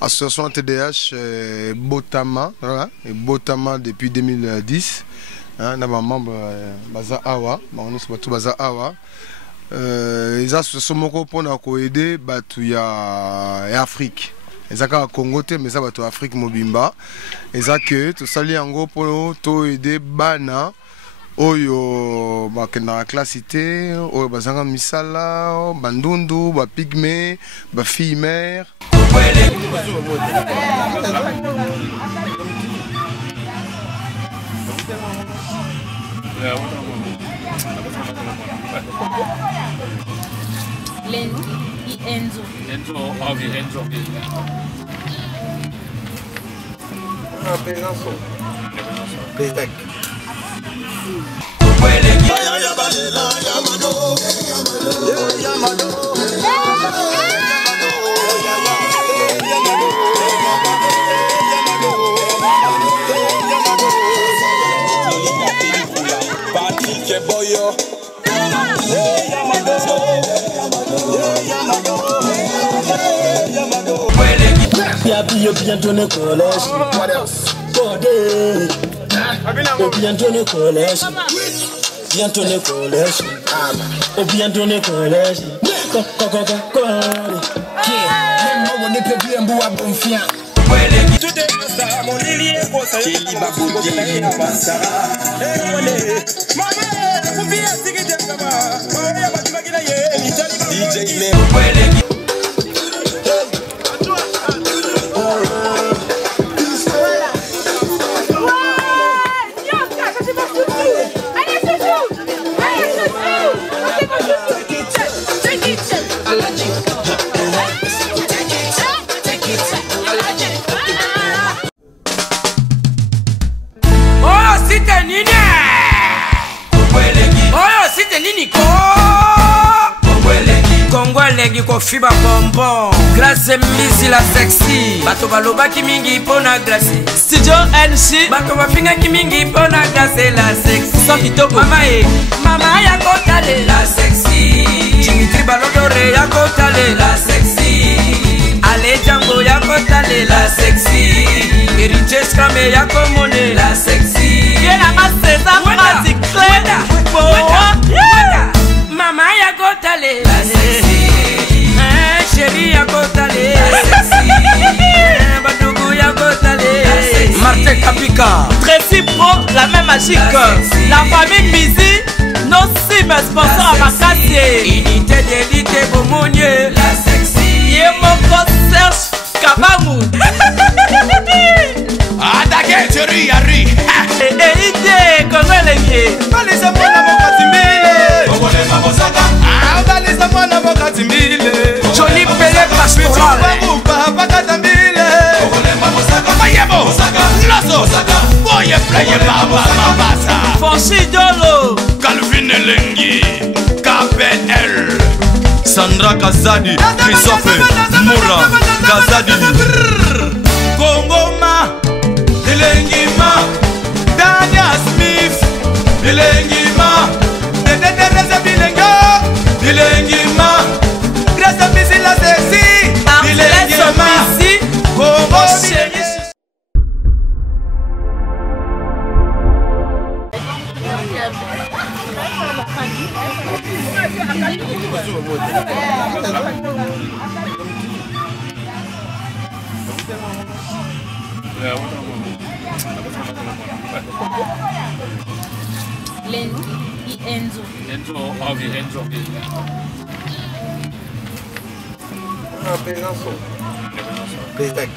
Association TDH Botama, voilà, et Botama depuis 2010. Hein, on a un membre Baza Awa, on est tout Baza Awa. Les associations pour aider ya Afrique. Les accords Congo mais ça va Afrique Mobimba. Les accords tout ça en gros pour aider Bana. Oyo bakenda classité oyo bazanga misala bandundu ba pygmée ba fille mère Enzo bientôt le collège. Bientôt le collège. Bientôt le collège. Bientôt le collège. Legi ko fiba bonbon Glace misi la sexy Bato baloba ki mingi pona glace Studio NC Bato bafinga ki mingi pona glace la sexy So kitoko Mama ya kotale la sexy Dimitri Balodore ya kotale la sexy Ale Django ya kotale la sexy Eriche Skame ya komone la sexy Yena maseza mati kleda Mama ya kotale la sexy Chérie ya kotale Badougou ya kotale Martin Kapika Tracy Pro, la même magique La famille Mizi Nos cimes sponsors à Makassie Unité d'élite Bomounier La sexy Yemoko Serge Kabamou Adake Chérie Yari Eite Kongolenye Balisa mwana mokatimile Kongole mamosaka Balisa mwana mokatimile Johnny Pelé Pastoral Pakatambile Kongole mamosaka Mayebo Lasso Boye Playe Baba Mabasa Fonsi Dolo Calvin Elengi KPL Sandra Kazadi Christophe Moura Kazadi Kongoma Elengima Dania Smith Elengima Dededeze Bilenga Elengima Grâce à Missy la sexy Elengima Kongo Chérie Enzo. Enzo. Bezak.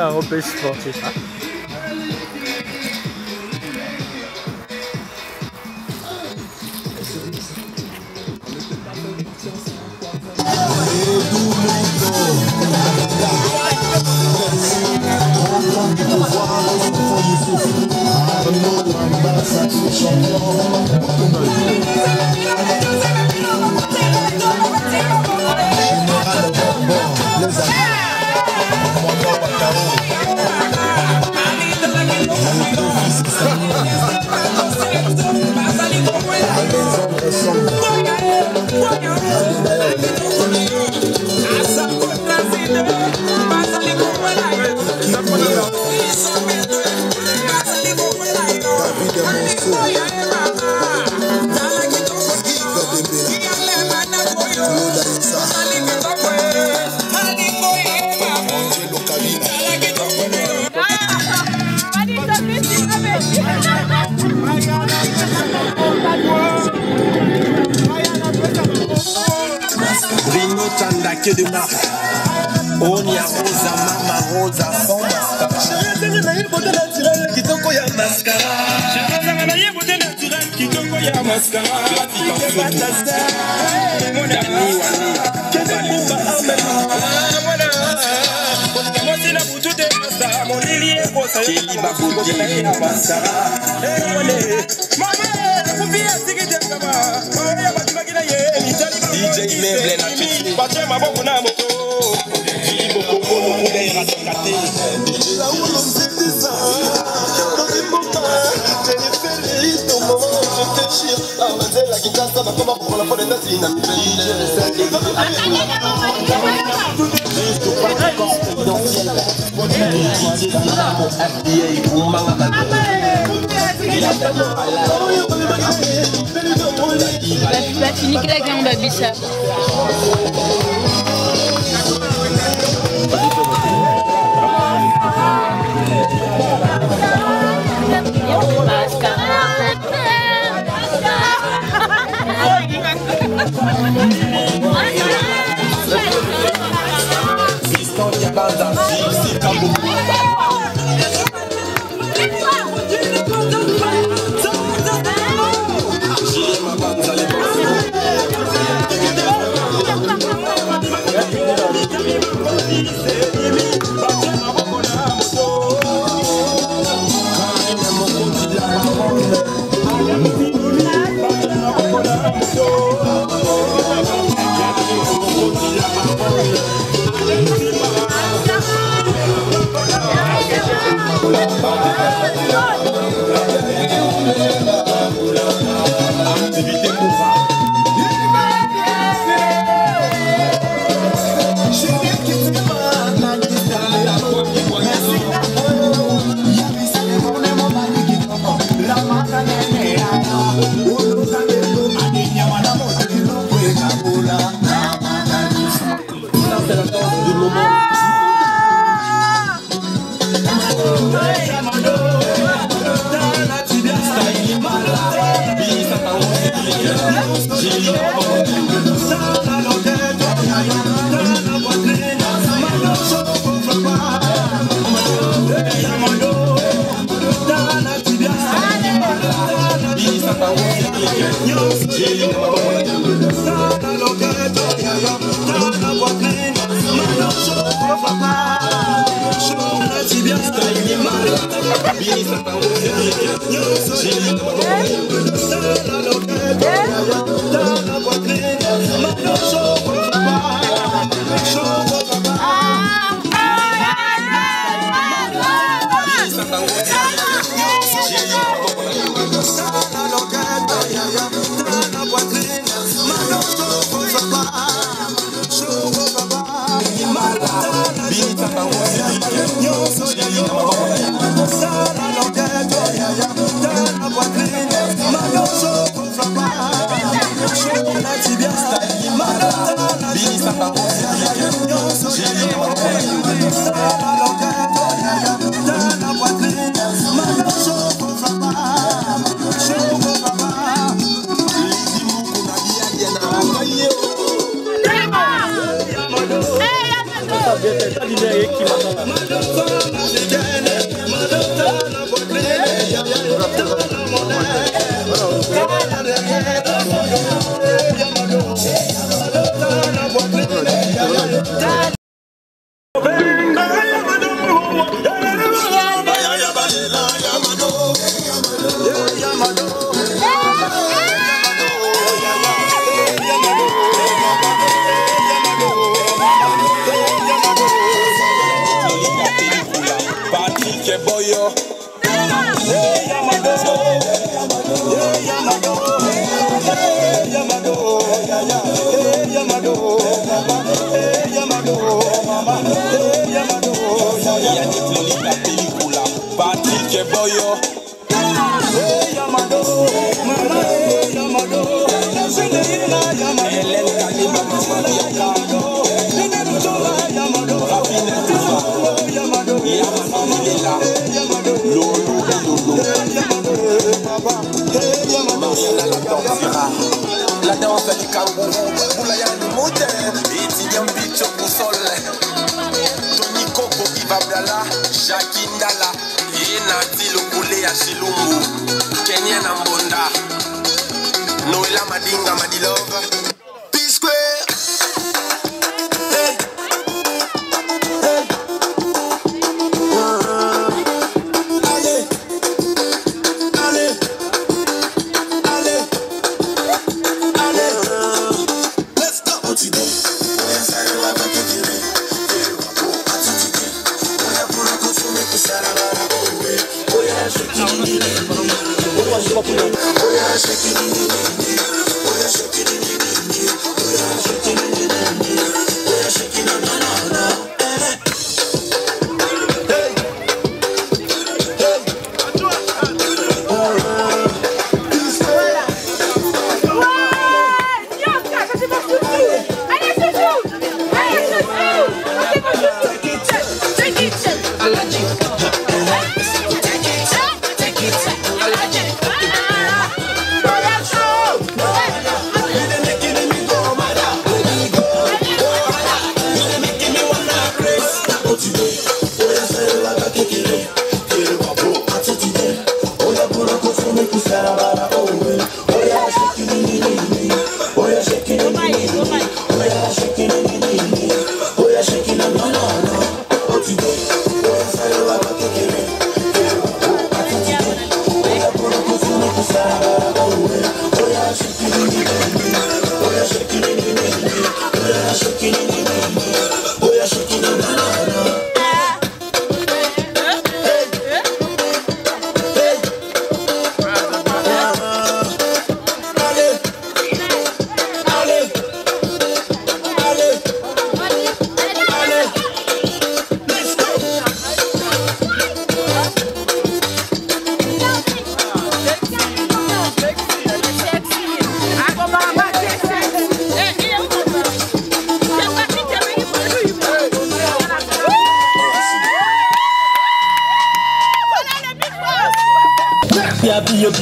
Un repêche sportif. Que de marque. Onia rosa, mama rosa, fomba. Chérie, na beauté naturelle, kitoko ya mascara. Chérie, na beauté naturelle, kitoko ya mascara. Kitoko batasa. Mon ami wani. Kede kuba amena. Voilà. Moi c'est la boutou de mascara. Mon lili est rosa. Kili babuti ya mascara. Eh wale. Mama, kubi asiki de kama. Mama ya batima kina ye. DJ Meuble na chiki. Bache maboko na moto. Kibo koko no muda iratakate. La ulo mzitiza. Dozi mboka. Teni feliz no mo. Je te chire. Avanze la kitasa na koma pour la fois de nasi na mibeli. Juste pas confidentiel. FDA pour manga. La fini que la gamme Babicha. Santa La danse du kangourou, Boulayani Mouten, Etidiam Bicho Boussol, Tony Coco, Iva Blala, Jackie Ndala, Nati Lokule ya Shilumbu, Kenya Nambonda, Noela Madinga Madilova, P-Square.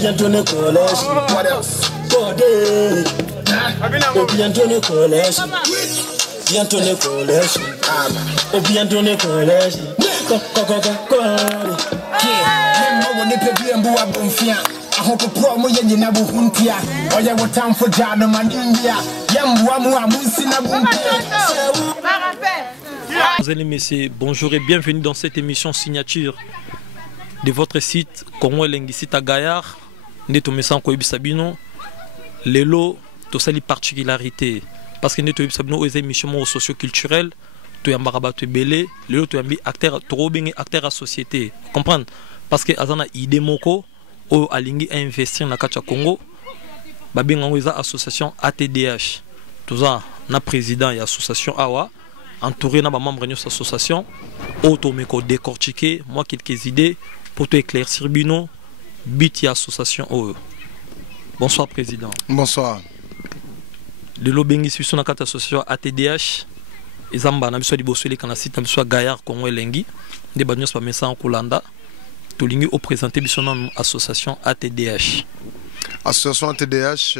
Bientôt le collège. Bientôt le collège. Bientôt le collège. Bientôt le collège. hope promo yenye na buhuntia. Oya what time for jana man India. Yamwa mwa musina Mesdames et messieurs, bonjour et bienvenue dans cette émission signature de votre site Congo Lengisita Gaillard. Neto Messan Koyebi Sabino. Lelo, to sali particularité. Parce que Neto Sabino est une émission socio-culturelle. Tu as un belé, lelo tu as un acteur, acteur à société. Comprendre? Parce que Azana idée moko, o alingi a investir na kacha Congo. Babi ngango eza association ATDH. Tout ça, na président et association AWA. Entouré na ba membre de notre association. Automeko décortiquer, moi quelques idées pour te éclaircir bino. Biti association OE. Bonsoir président. Bonsoir. De l'Obengi sur notre association ATDH. Ezamba na biso liboso le kana site na biso Gaillard Congo Elengi. De banyos pa mesa en Kolanda. Tolingi au présenter biso na association ATDH. Association ATDH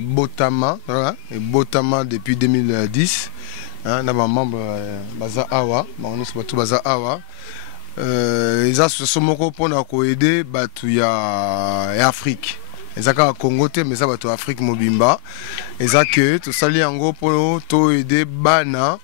Botama, voilà, Botama depuis 2010. Hein, na ba membre baza awa, on est tout baza awa. Les associations moko pona ko aider batu ya Afrique. Ezaka Congo te mais ça batu Afrique mobimba. Ezaka to sali yango pour to aider bana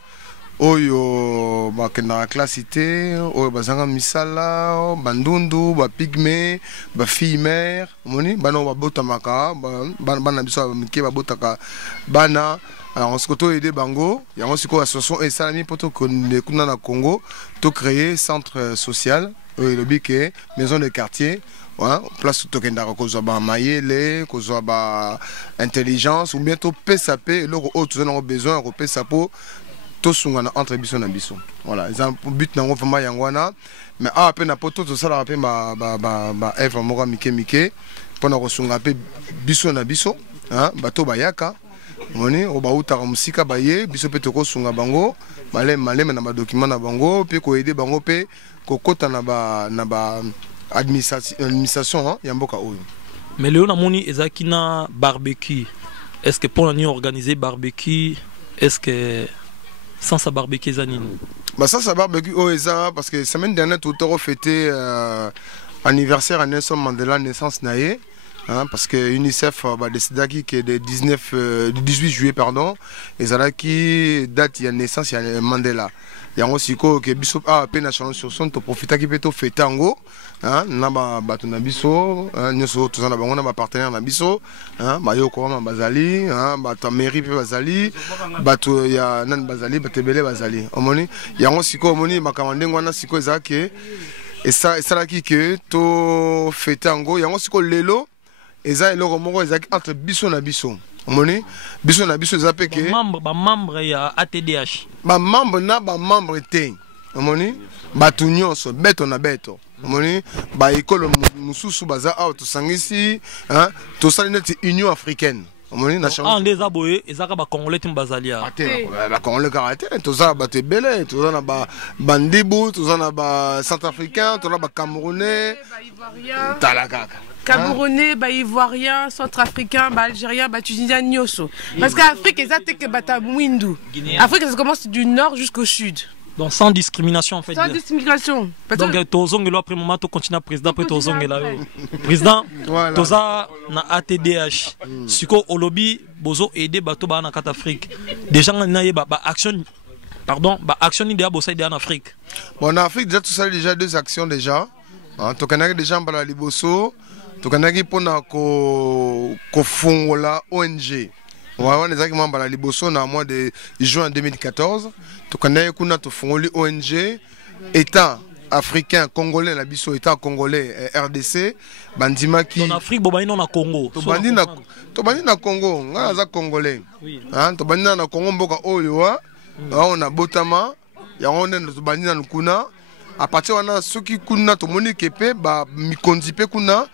oyo bakenda na classité oyo bazanga misala bandundu ba pygmée ba fille mère moni bana ba botamaka bana biso mike ba botaka bana. Alors on se côtoie aider bango yango siko association et salami poto kuna na Congo to créer centre social le biké maison de quartier. Ouais, place tout kenda ko zo ba mayele ko zo ba intelligence ou bientôt PSAP et loko autres ont besoin ko PSAPO to sungana entre biso na biso. Voilà, ils ont but nango vraiment yangwana mais a peine na poto to sala pe ba Eve moko mike pona ko sunga pe biso na biso, hein, bato bayaka. Moni o ba uta ko musika baye biso pe to ko sunga bango, malem na ba document na bango pe ko aider bango pe ko kota na ba administration hein, yamboka oyo. Mais Léon Amoni ezakina barbecue. Est-ce que pour nous organiser barbecue, est-ce que sans sa barbecue zanine? Bah ça barbecue oh eza parce que semaine dernière tout a fêté anniversaire à Nelson Mandela naissance naé. Hein, parce que UNICEF a décidé que le 18 juillet pardon, et ça qui date il y a naissance il y a Mandela. Il y a aussi que biso a peine chanson sur son to profiter qui peut to fêter tango, hein, na ba batu na biso, nous so tous na bango na ba partenaire na biso, hein, ba yo ko ma bazali, hein, ba ta mairie pe bazali, batu ya nan bazali, batebele bazali. Omoni, il y a aussi ko omoni makamande ngwana siko ezake et ça là qui que to fêter tango, il y a aussi ko lelo eza eloko moko ezaki entre biso na biso. Omoni biso na biso eza peke membre ya ATDH membre te. Omoni batu nyonso beto na beto. Omoni ba ekolo mususu baza out sangisi, hein, to sali neti Union africaine. Omoni na change des aboye ezaka ba congolais timbazalia ba congolais caractère to za ba te belé to za na ba bandibu to za na ba centrafricain to na ba camerounais talakaka Camerounais, Ivoiriens, Centrafricains, Algériens, Tunisiens, Nyoso. Parce qu'Afrique, c'est que Batamouindou. L'Afrique, ça commence du nord jusqu'au sud. Donc sans discrimination en fait. Sans discrimination. Donc Tozongelo après moment tu continues président après Tozongela. Président, Toza na ATDH. Siko Olobi bozo aider bato ba na kat Afrique. Déjà na ba action action idéa bossa idéa en Afrique. Bon en Afrique déjà tout ça déjà deux actions déjà. Hein, to kanaki déjà mbala liboso. Tokanaki pona ko fongola ONG. On est exactement dans la liboso na mois de juin 2014. Tokanaki kuna to fongoli ONG État africain congolais la biso État congolais RDC bandima qui en Afrique bobani na Congo. To bandi na Congo, nga za congolais. Hein, to bandi na Congo mboka oyo wa. On a Botama, ya on est to bandi na kuna. À partir wana soki kuna to moni kepe ba mikondi pe kuna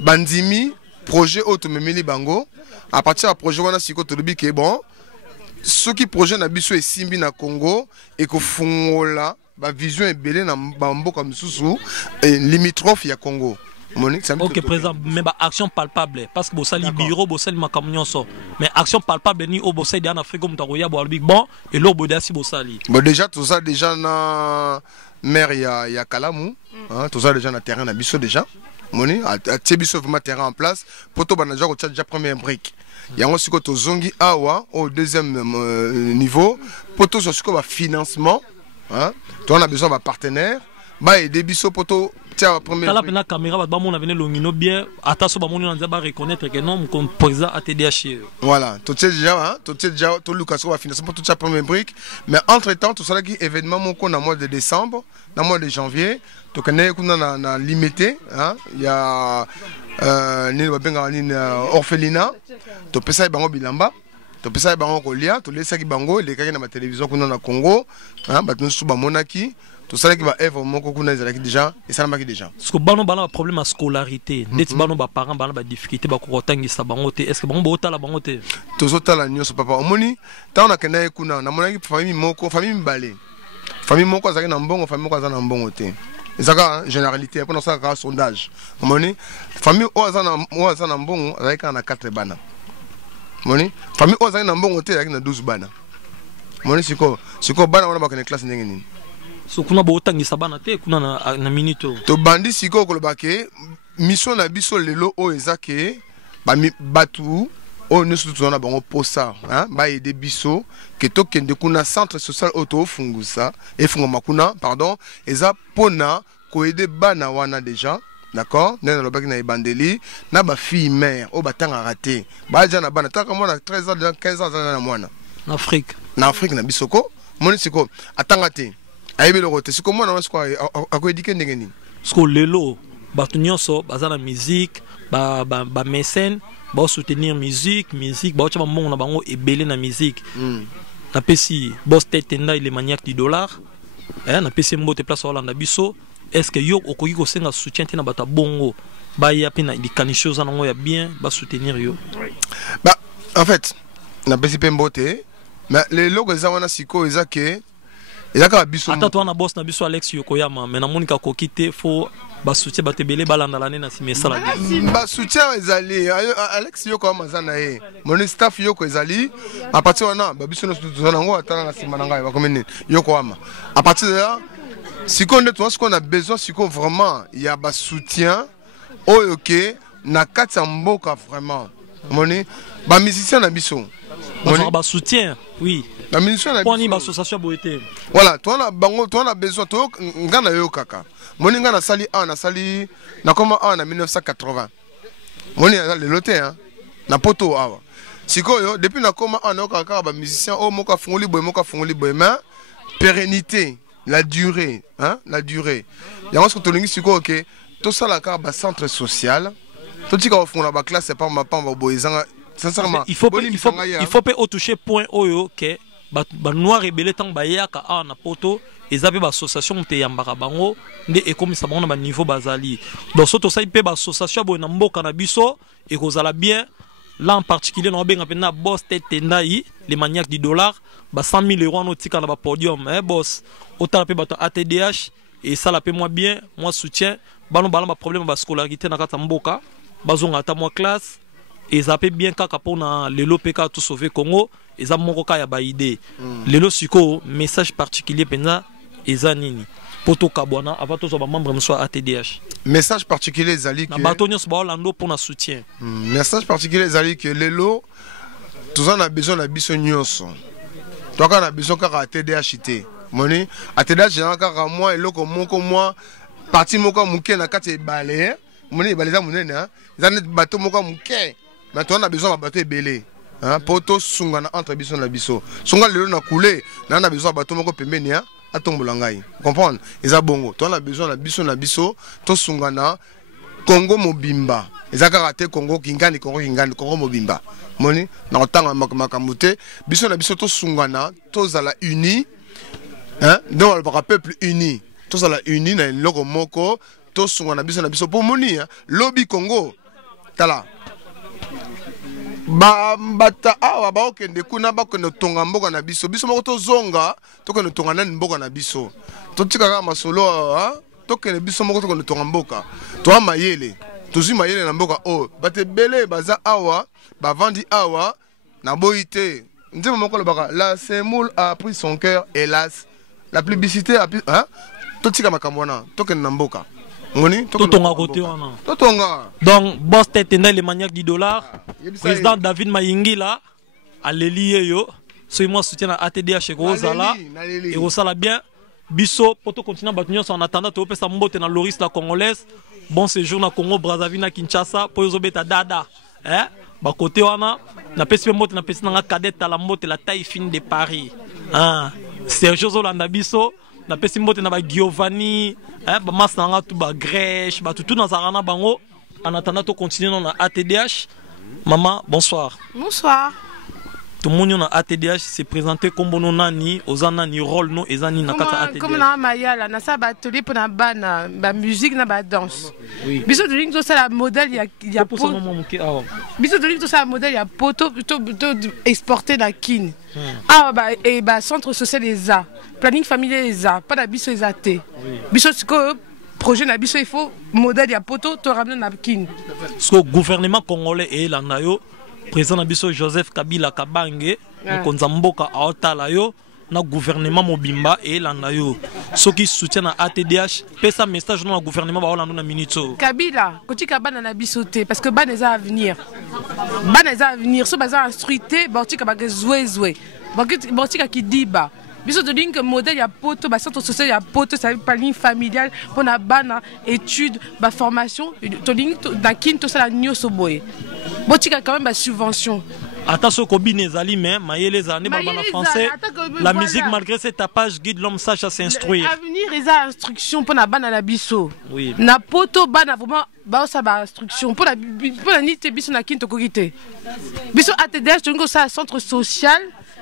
bandimi projet automemeli bango à partir du projet wana siko to lobi ke bon ce qui projet na biso esimbi na Congo et ko fungola ba vision ebele na mboka misusu limitrophe ya Congo. Ok président mais ba action palpable parce que bosali bureau bosali makamunyoso mais action palpable ni au bosali en Afrique comme taroya bo albi bon et lo bodasi bosali. Bon déjà tout ça déjà na mer ya Kalamu hein tout ça déjà na terrain na biso déjà. moni atie biso vraiment terrain en place poto banaja ko tcha première brique yango siko to zongi awa au deuxième niveau poto so siko ba financement hein to on a besoin de partenaire ba aider biso poto tia première brique la caméra ba mon venir longino bien ataso ba moni on ba reconnaître que non comme président ATDH voilà to tcha déjà hein to tcha déjà to Lucas ko ba financement poto tcha première brique mais entre temps tout ça qui événement moko na mois de décembre na mois de janvier to connaît kuna na limité hein il y a ni babenga ni orphelinat to pesa bango bilamba to pesa bango kolia to lesa ki bango le kaki na ma télévision kuna na Congo hein ba tunsu ba monaki to sala ki ba œuvre moko kuna ezalaki déjà et ça maki déjà parce que bano bana problème à scolarité net bano ba parents bana ba difficulté ba ko tangisa bango te est-ce que bango bota la bango te to zotala nyoso papa omoni ta on a kena kuna na monaki famille moko famille mbale famille moko azaki na mbongo famille moko azana mbongo te ezaka généralité pour ça un sondage moni famille ozana mbongo azaki na 4 bana moni famille ozaki na mbongo te azaki na 12 bana moni siko bana wana bakene classe ndenge nini so kuna bo tangisa bana te kuna na minute to bandi siko kolobake mission na biso lelo o ezake ba batu o nous tous on a bango posa hein ba aider biso ke to kende kuna centre social auto fungusa et fungoma kuna pardon eza pona ko aider bana wana déjà d'accord nena lobaki na ibandeli na ba fille mère o batanga raté ba ja na bana taka mona 13 ans 15 ans na mwana na Afrique na bisoko moni siko atanga te aibe le rote siko mona wasiko ako éduquer ndenge ni siko lelo batu nyonso bazana musique ba mécène ba soutenir musique ba chama mongo na bango ebele na musique na pesi boss tetenda il est maniaque du dollar hein na pesi mbote place Hollande biso est-ce que yo okoki ko senga soutien te na bata bongo ba ya pe na dikanisho za nango ya bien ba soutenir yo bah en fait na pesi pe mbote mais les logos za wana siko ezake ezaka biso ata to na boss na biso Alex Yokoyama mais na monika ko kite fo ba soutien batebele balanda l'année na simesala ba soutien ezali Alex Yokoyama zana ye mon staff yoko ezali à partir wana ba biso no tuzana ngo atana na simana ngai ba komene Yokoyama à partir de là si on est ce qu'on a besoin si qu'on vraiment il y a ba soutien OK na kati mboka vraiment moni ba musicien na biso ba soutien oui la musicien na biso association boete voilà toi on a bango toi on a besoin toi ngana yo kaka moni ngana sali na comment en 1980 moni le loté hein na poto awa sikoyo depuis na comment en kaka ba musicien o moka fungoli boy mais pérennité la durée hein la durée yango ce que tolingi sikoyo OK tout ça la ka ba centre social tout tika ofungula ba classe pas ma pamba boyezanga sincèrement il faut pas au toucher point oyo que ba noir rebelle tant ba yaka na poto ezabe ba association te yambaka bango nde ekomisa bango na ba niveau bazali donc soto ça pe ba association bo na mboka na biso et kozala bien là en particulier na benga pena boss tetendai les maniaques du dollar ba 100 000 euros no tika na ba podium boss autant pe bato ATDH et ça la paie moi bien moi soutien bano bala ba problème ba scolarité na kata mboka bazonga ata moi classe et ça peut bien kaka pona lelo peka tout sauver Congo et ça moko ka ya ba idée lelo siko message particulier pena eza nini poto kabwana abato so ba membre mso ATDH message particulier zali que na bato nyos ba Orlando pour na soutien message particulier zali que lelo tous on a besoin na biso nyonso toi quand on a besoin kaka ATDH té moni ATDH na kaka moi eloko moko moi parti moko muke na kati balé moni balé za munene hein za net bato moko muke mais toi on a besoin ba bato ebelé hein poto sungana entre biso na biso sunga lelo na coulé na besoin bato moko pembeni hein atombola ngai comprendre eza bongo toi on a besoin na biso to sungana Congo mobimba ezaka te Congo kingani Congo mobimba moni na otanga makambo te biso na biso to sungana to zala uni hein donc le peuple uni to zala uni na loko moko to sungana biso na biso pour moni lobby Congo tala bata awa ba okende kuna ba kono tonga mboka na biso moko to zonga to kono tonga na mboka na biso to tika ka masolo ha to kene biso moko to kono tonga mboka to amayele to zi mayele na mboka o bate bele baza awa ba vandi awa na boité ndimo moko le baka la semoule a pris son cœur hélas la publicité a hein to tika makambo na to kene na mboka ngoni totonga côté wana totonga donc boss tête ndai les maniaques du dollar président David Mayingi là aleli yo so moi soutien à ATDH ko zala et ko sala bien biso poto continue batunyo en attendant to pesa mbote na Loris la congolaise bon séjour na Congo Brazzaville na Kinshasa po zo beta dada ba côté wana na pesi mbote na pesi na cadette la mbote la taille fine de Paris Sergio Zolanda biso na pesi mbote na ba Giovanni ba masa nga tout ba Grèche ba tout na zarana bango en attendant to continuer na ATDH. Maman, bonsoir. Bonsoir. Tout le monde a ATDH s'est présenté comme bon nani, aux anani rôle non et zani na kata ATDH. Comme na mayala na sa batelier pour na bana ba musique na ba danse. Biso de ligne to ça la modèle il y a pour ça maman muké awa. Biso de ligne to ça la modèle il y a poto plutôt exporté na kin. Ah bah et bah centre social des arts, planning familial des arts, pas la biso des athées. Biso que projet na biso il faut modèle il y a poto to ramener na kin. Ce que gouvernement congolais et la nayo président Nabiso Joseph Kabila Kabange, Konzamboka Aotala yo, na gouvernement Mobimba et Landayo. Ceux qui soutiennent à ATDH, paient un message dans le gouvernement Baolando na minute. Kabila, Koti Kabana na bisoté, parce que ban est à venir. Ban est à venir, ce bazar instruité, Bortika Bagé Zoué, Bortika qui dit bas. Biso de ligne que modèle ya poto ba centre social ya poto ça pas ligne familiale pour na bana études ba formation to ligne dans kin to ça la nyoso boy botika quand même ba subvention attention kobi nezali mais mayele za ne ba na français la musique malgré ses tapages guide l'homme sage à s'instruire avenir les instruction pour na bana la biso oui na poto bana vraiment ba ça ba instruction pour la nité biso na kin to kokité biso ATDH to ça centre social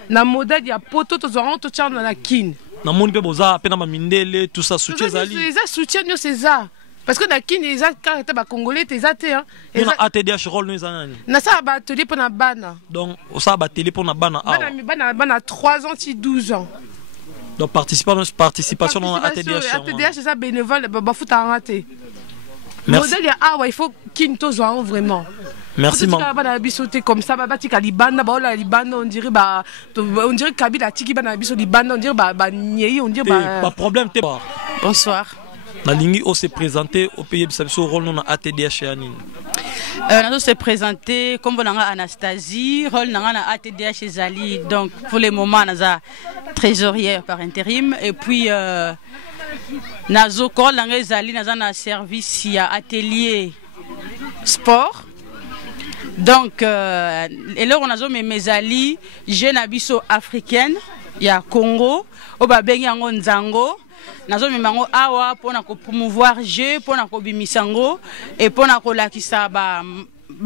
na modèle ya poto to zo to tchana na la kin na moni pe boza pe na mindele tout ça soutien zali les soutien no César parce que na kin les caractère ba congolais tes athées hein et na ATDH rôle no zanani na ça ba atelier pour na bana donc ça ba télé pour na bana bana 3 ans ti 12 ans donc participation dans ATDH ATDH c'est ça bénévole ba foot à rater modèle ya awa il faut kin to zo vraiment. Merci maman. Comme ça, on dirait Kabila tiki bana biso libanda, on dirait on dirait pas problème t'es pas. Bonsoir. La ligne s'est présentée au pays de Sabso rôle non ATDH et Anine. On s'est présenté comme on a Anastasie, rôle non na ATDH et Zali. Donc pour le moment on a trésorière par intérim et puis nazo call na Zali na na service ya atelier sport. Donc, et là, on a mes alliés, jeunes abisso africaines, il y a Congo, au Babengi en Nzango, nazo mimango awa pour na promouvoir jeu, pour na bimisango et pour na kolakisa ba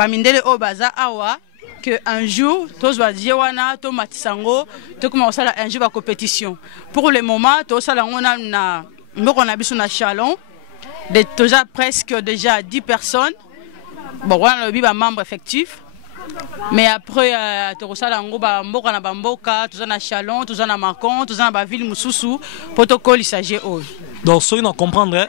mindele au baza awa que un jour tous va dire wana to matisango to commencer un jour la compétition. Pour le moment, to sala ngona na mboko na biso na chalon, de déjà presque déjà 10 personnes. Bon, on a le membre effectif. Mais après, tu as na Bamboka, tu as na Chalon, tu as na Macon, tu as na ville Moussoussou, protocole il s'agit. Donc, ce qu'on comprendre,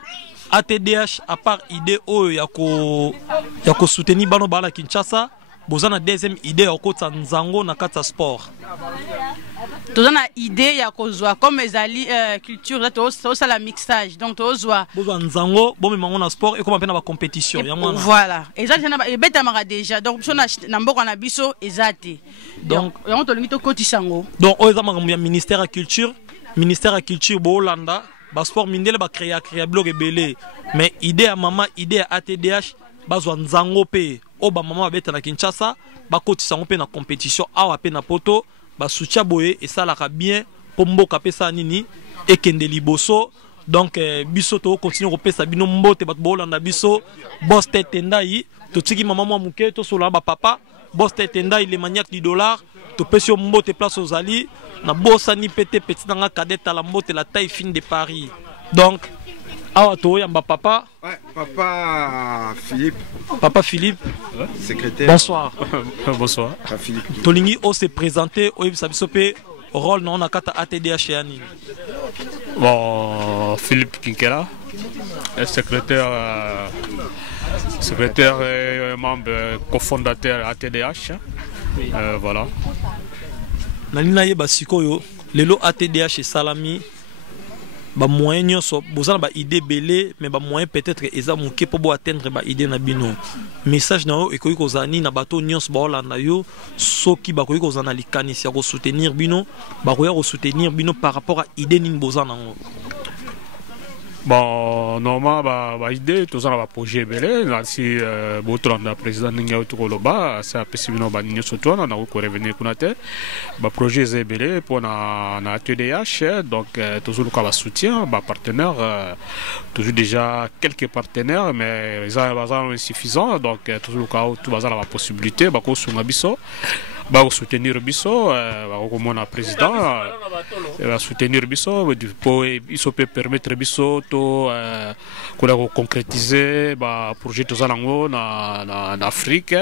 ATDH, à part idée, il y a soutenir Bano Bala Kinshasa, vous avez une deuxième idée au côté de Nzango na kata sport. Tu as une idée comme les alliés culture, tu as la mixage. Donc tu as Nzango, bon mais on sport et comment on a compétition. Voilà. Et ça c'est déjà. Donc on a biso ezate. Donc on te limite au cotisango. Donc on a ministère de culture Bolanda, ba sport mindele ba créer blog rebelle. Mais idée à maman, idée à ATDH, bazwa Nzango pe. Oba maman beta na Kinshasa, ba cotisango pe na compétition awa pe na poto. Ba soutien boye et ça la bien pour mboka pesa nini et kende liboso donc biso to continue ko pesa bino mbote bat bolanda biso boss tetendai to tiki maman moi muke to sola ba papa boss tetendai les maniaques du dollar to pesio mbote place aux alliés na bossa ni pété petit na cadette la mbote la taille fine de Paris donc awa to yamba papa ouais, Philippe. Papa Philippe, ouais, secrétaire. Bonsoir. Bonsoir. Philippe. Tolingi s'est présenté au Ibsabisopé rôle non na kata ATDH et Anine. Bon, Philippe Kinkela, secrétaire et membre cofondateur ATDH. Voilà. Nalina yeba sikoyo lelo ATDH et Salami ba moyen nyonso bozana ba idée belé mais ba moyen peut-être eza moké pour atteindre ba idée na bino message na yo ekoki kozani na bato nyonso ba olanda yo soki ba koki kozana likanisi ya ko soutenir bino ba koya ko soutenir bino par rapport à idée nini bozana ngo. Bon, normalement, bah idée, tout ça, va projet belé. Là, si votre président n'inga autour de là-bas, ça peut suivre nos bannières surtout, on a encore revenir pour notre, bah projet est belé pour na TDH, donc toujours le cas soutien, bah partenaire, toujours déjà quelques partenaires, mais ils ont insuffisant, donc toujours le cas tout bazar la possibilité, bah qu'on soutient biso. Ba soutenir biso comme on a président va soutenir biso il peut permettre biso to concrétiser ba projet to zalango na Afrique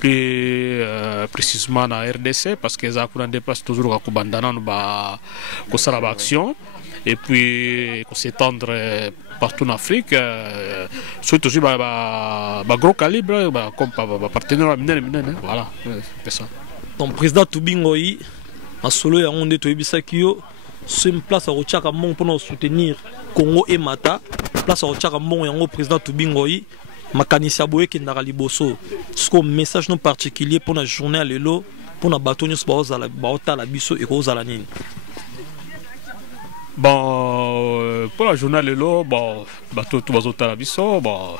plus précisément na RDC parce que ça qu'on dépasse toujours ko bandana ba ko sala ba action et puis qu'on s'étendre partout en Afrique surtout aussi gros calibre comme partenaire voilà c'est ça. Donc président Tubingoi a solo ya onde to ebisaki yo c'est une place à Rochaka Mong pour soutenir Congo et Mata place à Rochaka Mong yango président Tubingoi makanisa boye ki ndaka liboso ce message non particulier pour la journée à lelo pour na bato nyos ba ota la biso e ko zala nini. Bon, pour la journée, bon, bateau tout va au biso, bon.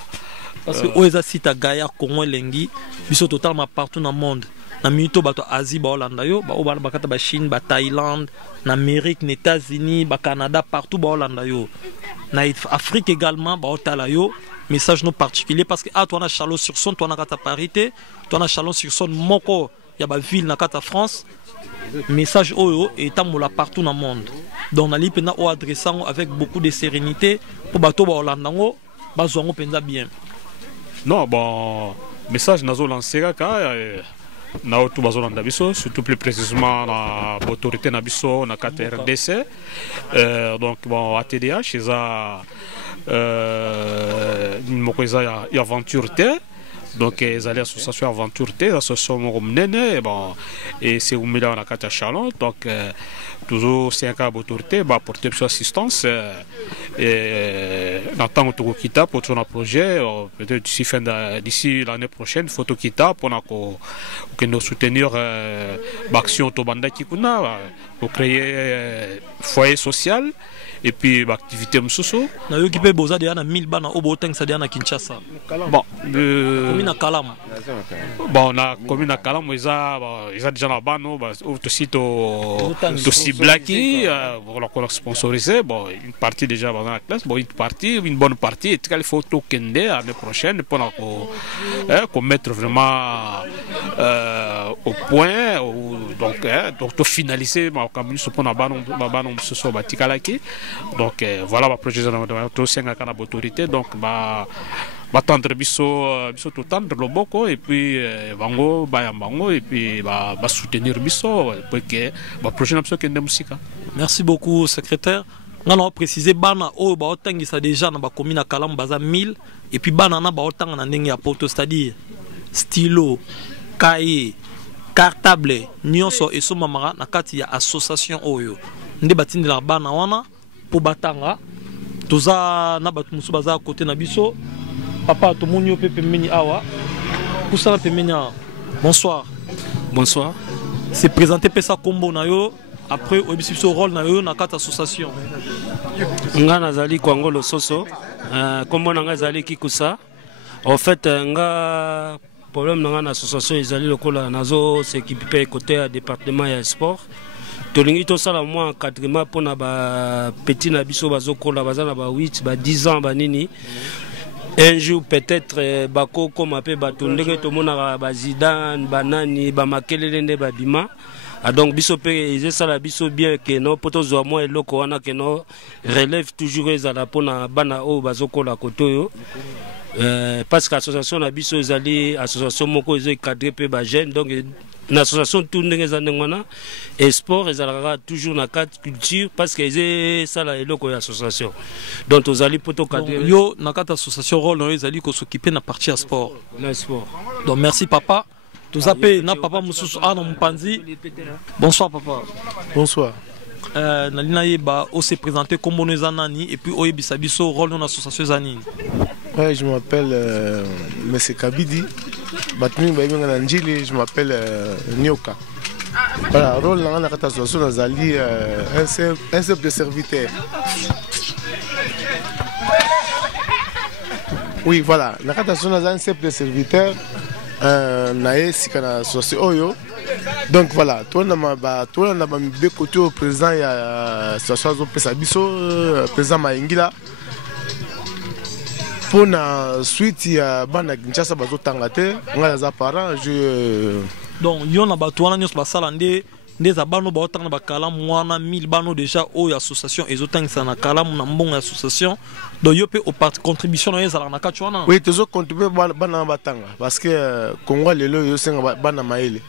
Parce que Oeza site à Gaïa, Congo, Lengi, biso totalement partout dans le monde. Dans le monde, bateau Asie, ba Hollande, ba Obala, bakata ba Chine, ba Thaïlande, na Amérique, na États-Unis, ba Canada, partout ba Hollande yo. Na Afrique également, ba Otala yo. Message non particulier parce que ah toi na Chalon sur son, toi na kata parité, toi na Chalon sur son, moko ya ba ville na kata France. Message Oyo est amoula partout dans le monde. Donc, on a adressé avec beaucoup de sérénité pour bateau Holandango, bazouango penza bien. Non, bon, message nazo lancé na auto bazolanda biso, surtout plus précisément na autorité na biso na RDC. Donc bon ATDH c'est une aventure terre. Donc ils allaient à l'association Aventure T, l'association Romnene, bon, et c'est où on a quatre Chalon, donc toujours c'est un cas d'autorité, bah porter assistance et n'attend auto kita pour ton projet, peut-être d'ici l'année prochaine, photo kita pour que nous soutenir l'action Tobanda Kikuna pour créer foyer social. Et puis l'activité msusu na yo kipe boza de na 1000 bana oboteng sa de na Kinshasa bon commune Kalam bon na commune Kalam ils a déjà la bano aussi to ciblaki voilà qu'on a sponsorisé bon une partie déjà dans la classe bon une bonne partie et il faut tout kende l'année prochaine pour qu'on mettre vraiment au point donc to finaliser ma commune sur na bano msusu batikalaki. Donc voilà ma projet de cinq à autorité donc tendre biso tout tendre le boko et puis bango bayambango et puis soutenir biso pour que projet n'abso que musica. Merci beaucoup secrétaire. On a précisé bana o ba otangisa déjà na ba commune Kalam baza 1000 et puis bana na ba otanga na ndenge ya poto c'est-à-dire stylo, cahier, cartable, nyonso et so mamara na kati ya association oyo. Nde batindi la bana wana pour batanga toza na batu musu baza côté na biso papa to monio pepe meni awa kusala pemeni. Bonsoir. Bonsoir. C'est présenté pesa combo na yo après obisi so rôle na yo na kata association nga nazali Kwangolo Soso combo na nga zali Kikusa en fait nga problème na nga na association ezali lokola nazo s'équiper côté à département ya sport. Tolingi to sala moi encadrement pour na ba petit na biso bazokola bazana ba 8 ba 10 ans ba nini un jour peut-être bako comme appelé bato ndenge to mona ba Zidane banani ba makelele nde ba bima donc biso pe ils sala biso bien que no poto zo moi eloko wana que no relève toujours ezala pona bana o bazokola kotoyo. Parce que l'association na biso ezali association moko ezo cadré pe ba jeune donc l'association tourne les années et sport ezalaka toujours na cadre culture parce que ezé sala eloko ya association donc ozali poto cadré yo na cadre association rôle no ezali ko s'occuper na partie à sport na sport. Donc merci papa to zape na papa mususu ana mpanzi. Bonsoir papa. Bonsoir. Nalina Yeba, on s'est présenté comme on est Zanani et puis Oye Bisabiso, rôle dans l'association Zanini. Ouais, je m'appelle M. Kabidi. Je m'appelle Nyoka. Voilà, rôle dans l'association Nazali, un simple serviteur. Oui, voilà, l'association Nazali, un simple serviteur. Nae Sikana Association Oyo. Donc voilà, toi on a mis côté au président il y a l'association Pesabiso, président Maingila. Pour la suite, il y a Bana Kinshasa Bazo Tangate, on a les parents. Donc, il y a un batouana qui est des abano baotang bakala mwana 1000 bano déjà au association ezotang sana kala na mbongo association donc yo pe au parti contribution na ezala na kachwana. Oui, toujours contribuer bana batanga parce que Congo lelo yo senga bana maele.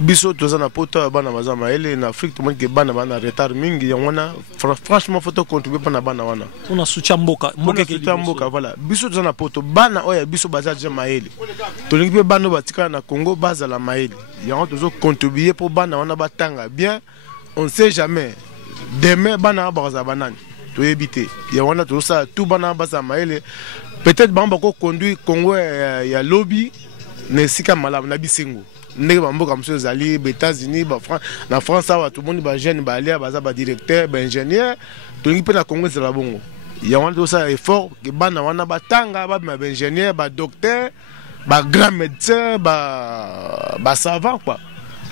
Biso toza na poto bana maza maele na Afrique tout le monde ke bana bana retard mingi yangona franchement faut contribuer bana bana wana. On a soutien mboka mboka voilà. Biso toza na poto bana oya biso baza déjà maele. To lingi pe bana batika na Congo baza la maele. Yango toujours contribuer pour bana wana batanga bien. On ne sait jamais demain bana baza banani. To éviter. Yangona tout ça tout bana baza maele. Peut-être bamba ko conduire Congo ya lobby ne sika malamu na bisengo. Ndenge bamboka monsieur Zali, États-Unis, na France, tout le monde ba jeune ba aller ba directeur, ba ingénieur, to ngi pe na Congo c'est la bongo. Il y a tout ça effort que bana wana batanga ba ingénieur, ba docteur, ba grand médecin, ba savant quoi.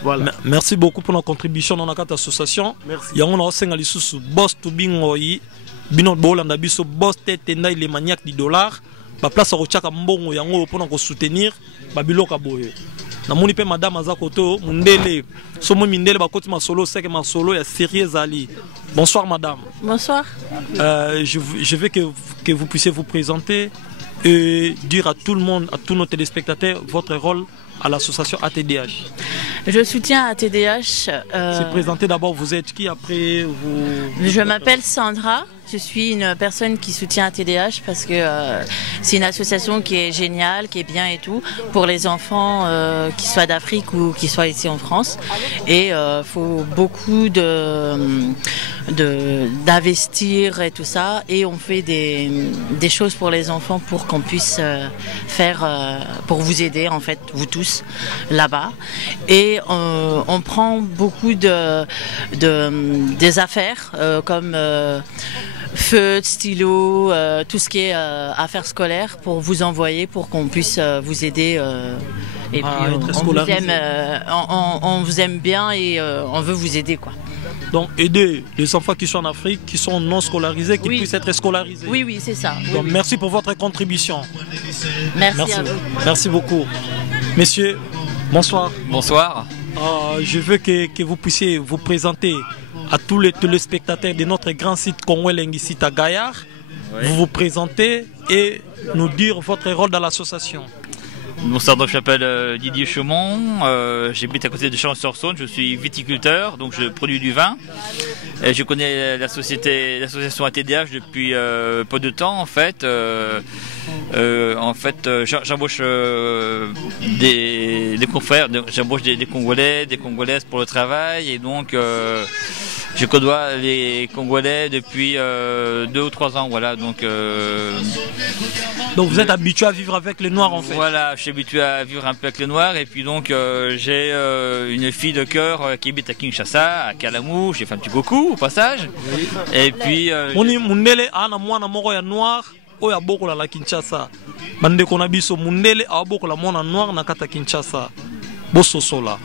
Voilà. Merci beaucoup pour notre contribution dans notre association. Il y a un senga lisusu boss to bingoyi, bino bolanda biso boss tete ndai les maniaques du dollar, ba place au chaka mbongo yango pour nous soutenir, ba biloka boye. Namoni pe madame Azakoto Mundele somo mindele bakoti masolo seke masolo ya sérieux Ali. Bonsoir madame. Bonsoir. Je veux que vous puissiez vous présenter et dire à tout le monde, à tous nos téléspectateurs votre rôle à l'association ATDH. Je soutiens ATDH. Se présenter d'abord, vous êtes qui, après vous... Je m'appelle Sandra. Je suis une personne qui soutient ATDH parce que c'est une association qui est géniale, qui est bien et tout, pour les enfants qui soient d'Afrique ou qui soient ici en France. Et il faut beaucoup d'investir et tout ça. Et on fait des choses pour les enfants pour qu'on puisse faire, pour vous aider en fait, vous tous, là-bas. Et on prend beaucoup des affaires comme... feutres, stylos, tout ce qui est affaires scolaires pour vous envoyer pour qu'on puisse vous aider. Et puis on vous aime bien et on veut vous aider quoi. Donc aider les enfants qui sont en Afrique, qui sont non scolarisés, qui puissent être scolarisés. Oui, oui, c'est ça. Donc merci pour votre contribution. Merci à vous. Merci beaucoup. Messieurs, bonsoir. Bonsoir. Je veux que vous puissiez vous présenter à tous les téléspectateurs de notre grand site Congo Lengisi à Gaillard. Oui. Vous vous présentez et nous dire votre rôle dans l'association. Bonsoir, donc je m'appelle Didier Chaumont, j'habite à côté de Chalon-sur-Saône, je suis viticulteur, donc je produis du vin. Et je connais l'association ATDH depuis peu de temps en fait. J'embauche des confrères, j'embauche des Congolais, des Congolaises pour le travail et donc je côtoie les Congolais depuis 2 ou 3 ans, voilà. Donc vous êtes habitué à vivre avec les Noirs en fait. Voilà, je suis habitué à vivre un peu avec les Noirs et puis donc j'ai une fille de cœur qui habite à Kinshasa, à Kalamou, j'ai fait un petit coucou au passage. Oui. Et puis Mundele ana mwana moko ya noir oya bokola la Kinshasa. Bande kona biso Mundele a bokola mwana noir na kata Kinshasa.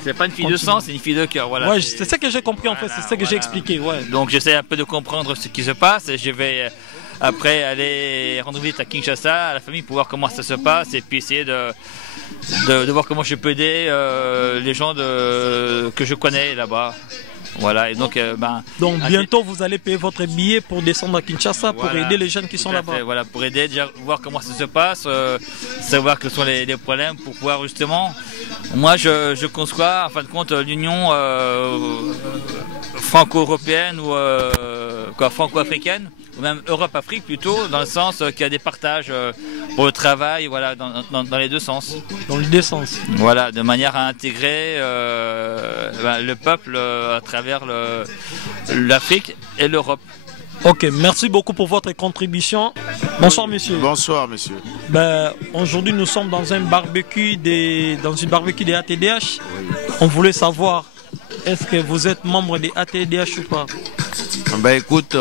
C'est pas une fille de sang, c'est une fille de cœur. Voilà. Ouais, c'est ça que j'ai compris en fait, c'est ça que j'ai expliqué. Ouais. Donc j'essaie un peu de comprendre ce qui se passe et je vais après aller rendre visite à Kinshasa, à la famille, pour voir comment ça se passe et puis essayer de voir comment je peux aider les gens que je connais là-bas. Voilà, et donc, bientôt vous allez payer votre billet pour descendre à Kinshasa pour aider les jeunes qui sont là-bas. Voilà, pour aider, déjà voir comment ça se passe, savoir quels sont les problèmes pour pouvoir justement. Moi je conçois en fin de compte l'union franco-européenne ou franco-africaine ou même Europe-Afrique plutôt, dans le sens qu'il y a des partages pour le travail, voilà, dans les deux sens. Dans les deux sens. Voilà, de manière à intégrer le peuple à travers l'Afrique et l'Europe. Ok, merci beaucoup pour votre contribution. Bonsoir monsieur. Bonsoir monsieur. Aujourd'hui nous sommes dans un barbecue dans une barbecue des ATDH. On voulait savoir, est-ce que vous êtes membre des ATDH ou pas? Écoute,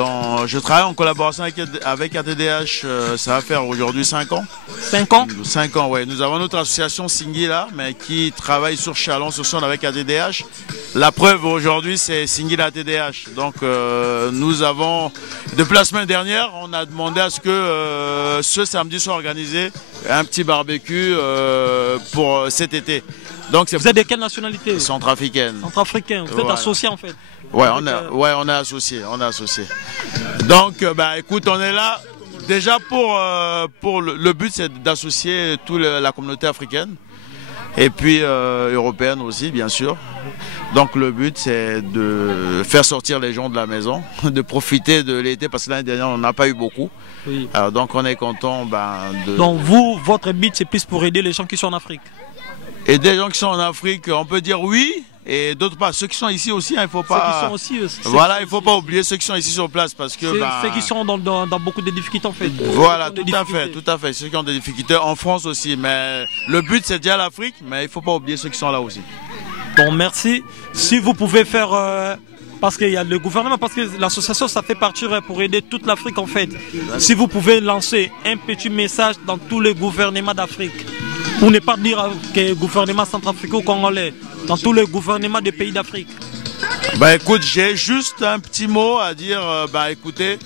je travaille en collaboration avec ATDH, ça va faire aujourd'hui 5 ans. 5 ans? 5 ans, oui. Nous avons notre association Singui là, mais qui travaille sur Chalon-sur-Saône avec ATDH. La preuve aujourd'hui, c'est Singui la ATDH. Donc nous avons, depuis la semaine dernière, on a demandé à ce que ce samedi soit organisé un petit barbecue pour cet été. Donc, vous êtes de quelle nationalité? Centrafricaine. Centrafricaine, vous êtes associé en fait? Ouais, on est associé, Donc, écoute, on est là déjà pour le but, c'est d'associer toute la communauté africaine et puis européenne aussi, bien sûr. Donc, le but, c'est de faire sortir les gens de la maison, de profiter de l'été, parce que l'année dernière, on n'a pas eu beaucoup. Oui. Alors, donc, on est content de... Donc, vous, votre but, c'est plus pour aider les gens qui sont en Afrique? Et des gens qui sont en Afrique, on peut dire oui, et d'autres pas. Ceux qui sont ici aussi, il ne faut pas... Voilà, il ne faut pas oublier ceux qui sont ici sur place, parce que... Ceux qui sont dans beaucoup de difficultés en fait. Voilà, tout à fait. Ceux qui ont des difficultés, en France aussi. Mais le but, c'est déjà l'Afrique, mais il ne faut pas oublier ceux qui sont là aussi. Bon, merci. Si vous pouvez faire... parce qu'il y a le gouvernement, parce que l'association, ça fait partir pour aider toute l'Afrique en fait. Si vous pouvez lancer un petit message dans tous les gouvernements d'Afrique, pour ne pas dire que le gouvernement centrafricain ou congolais, dans tous les gouvernements des pays d'Afrique. Écoute, j'ai juste un petit mot à dire. Écoutez,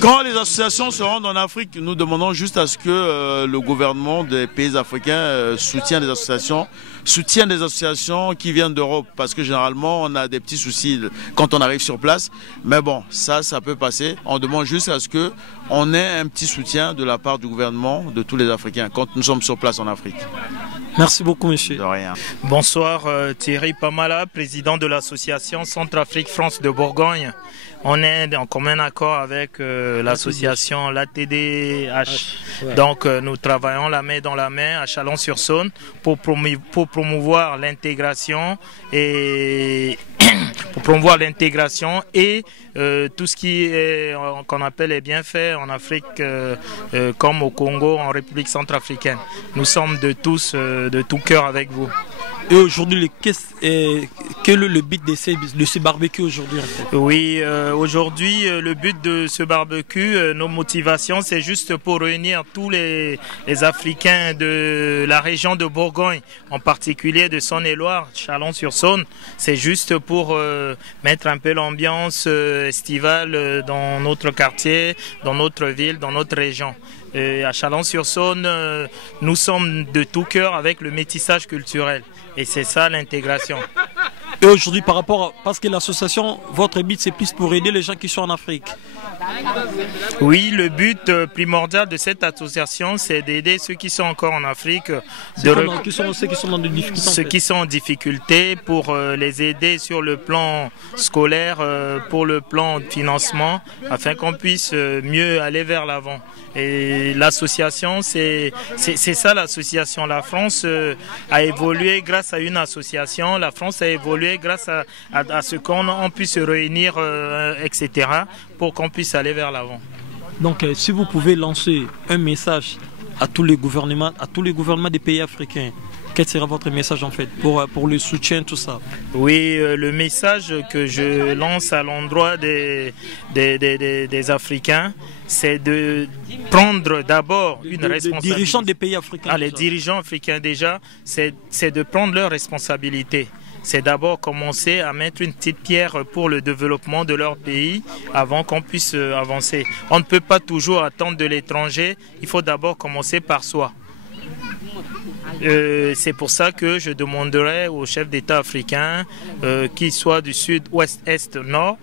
quand les associations se rendent en Afrique, nous demandons juste à ce que le gouvernement des pays africains soutienne des associations qui viennent d'Europe, parce que généralement on a des petits soucis quand on arrive sur place. Mais bon, ça peut passer. On demande juste à ce que on ait un petit soutien de la part du gouvernement de tous les Africains quand nous sommes sur place en Afrique. Merci beaucoup, monsieur. De rien. Bonsoir, Thierry Pamala, président de l'association Centrafrique France de Bourgogne. On est en commun accord avec l'association l'ATDH. Ouais. Donc nous travaillons la main dans la main à Chalon-sur-Saône pour promouvoir l'intégration et tout ce qui est qu'on appelle les bienfaits en Afrique comme au Congo, en République centrafricaine. Nous sommes de tout cœur avec vous. Et aujourd'hui, quel est le but de ce barbecue aujourd'hui en fait? Oui, aujourd'hui, le but de ce barbecue, nos motivations, c'est juste pour réunir tous les Africains de la région de Bourgogne, en particulier de Saône-et-Loire, Chalon-sur-Saône. C'est juste pour mettre un peu l'ambiance estivale dans notre quartier, dans notre ville, dans notre région. Et à Chalon-sur-Saône, nous sommes de tout cœur avec le métissage culturel. Et c'est ça l'intégration. Et aujourd'hui, parce que l'association, votre but, c'est plus pour aider les gens qui sont en Afrique. Oui, le but primordial de cette association, c'est d'aider ceux qui sont encore en Afrique, ceux qui sont dans des difficultés. Ceux qui sont en difficulté, pour les aider sur le plan scolaire, pour le plan de financement, afin qu'on puisse mieux aller vers l'avant. Et l'association, c'est ça l'association. La France a évolué grâce à une association. La France a évolué grâce à ce qu'on puisse se réunir, etc., pour qu'on puisse aller vers l'avant. Donc, si vous pouvez lancer un message à tous les gouvernements des pays africains, quel sera votre message en fait pour le soutien, tout ça? Oui, le message que je lance à l'endroit des Africains, c'est de prendre d'abord une responsabilité. Les dirigeants des pays africains. Les dirigeants africains déjà, c'est de prendre leurs responsabilités. C'est d'abord commencer à mettre une petite pierre pour le développement de leur pays avant qu'on puisse avancer. On ne peut pas toujours attendre de l'étranger, il faut d'abord commencer par soi. C'est pour ça que je demanderai aux chefs d'État africains, qu'ils soient du sud, ouest, est, nord,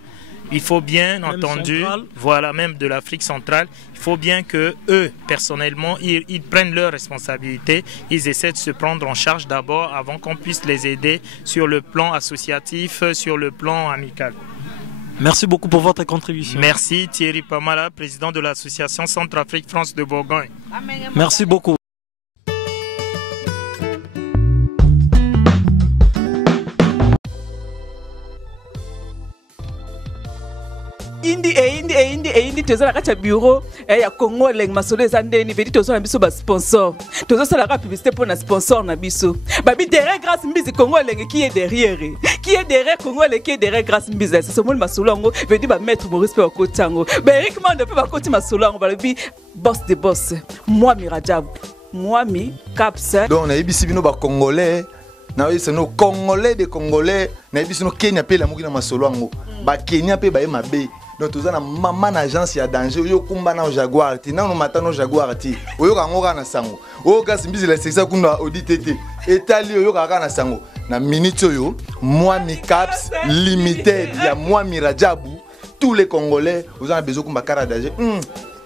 il faut bien entendu, voilà, même de l'Afrique centrale, il faut bien que eux, personnellement, ils prennent leurs responsabilités, ils essaient de se prendre en charge d'abord avant qu'on puisse les aider sur le plan associatif, sur le plan amical. Merci beaucoup pour votre contribution. Merci Thierry Pamala, président de l'association Centrafrique France de Bourgogne. Merci beaucoup. indi tozala kati ya bureau ya Congo leng masolo eza ndeni vedi tozala biso ba sponsor tozosala ka publicité pour na sponsor na biso babi derrière grâce mbizi Congo leng qui est derrière Congo leng qui est derrière grâce mbizi c'est ce mot masolo ngo vedi ba maître Maurice pe bakotango ba Eric Mande pe bakoti masolo ngo balobi boss de boss moi Mirajab moi mi Caps donc na yebisi bino ba congolais na yebisi no congolais de congolais na yebisi no Kenya pe la moki na masolo ngo ba Kenya pe ba mabe. Donc tous na maman agence ya danger yo kumba na Jaguar ti na no matano Jaguar ti oyo kangoka na sango oyo kasi mbizi la sexa kuna auditete etali oyo kaka na sango na minute oyo moi mi Caps limited ya moi Mirajabu tous les Congolais vous avez besoin kumba kara danger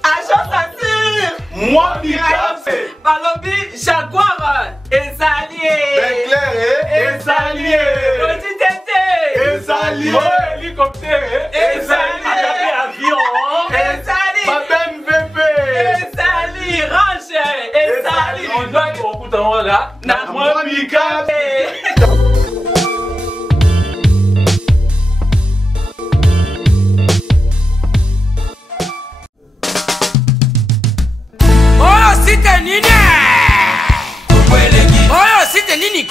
agence assure moi mi Caps balobi Jaguar ezalié ben ezalié auditete ezalié hélicoptère ezalié avion ezali babem VP ezali range ezali on doit okuta ngola na moi mi Caps site nini oyo site nini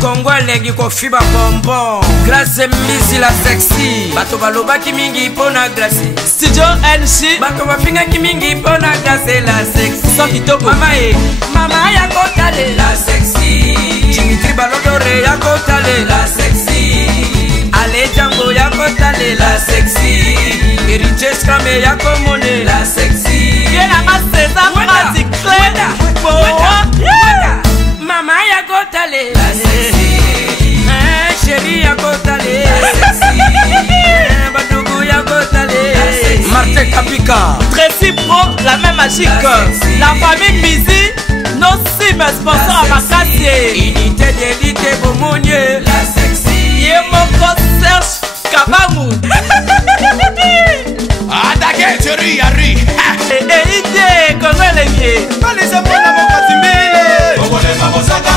kongweleki kofiba bonbon glace misi la sexy bato balobaki mingi pona glace studio NC bato bafingaki mingi pona glace la sexy so kitoko mama ya kotale la sexy Dimitri Balodore ya kotale la sexy Ale Django ya kotale la sexy Eriche Scrame ya komone la sexy Yenanga César Mati Clé Mama ya kotale la sexy Chérie ya kotale la sexy Badougou ya kotale la sexy Martin Kapika Tracy Pro, la même magique la famille Mizi nos sim sponsor à Makassie Unité d'élite Bomonier la sexy Yemoko Serge Kabamu Adake Chérie Yari Ide Kongolenge Balisa mwana mokatimbile Okolema mosaka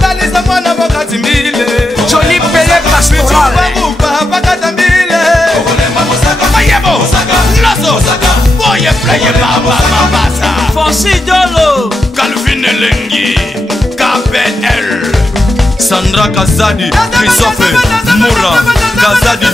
Balisa mwana mokatimbile Jolie Pelé Pastoral Bakatambile Okolema mosaka Mayebo Loso Boye pleye baba mabasa Fonsi Dolo Calvin Elengi KPL Sandra Kazadi Christophe Moura Kazadi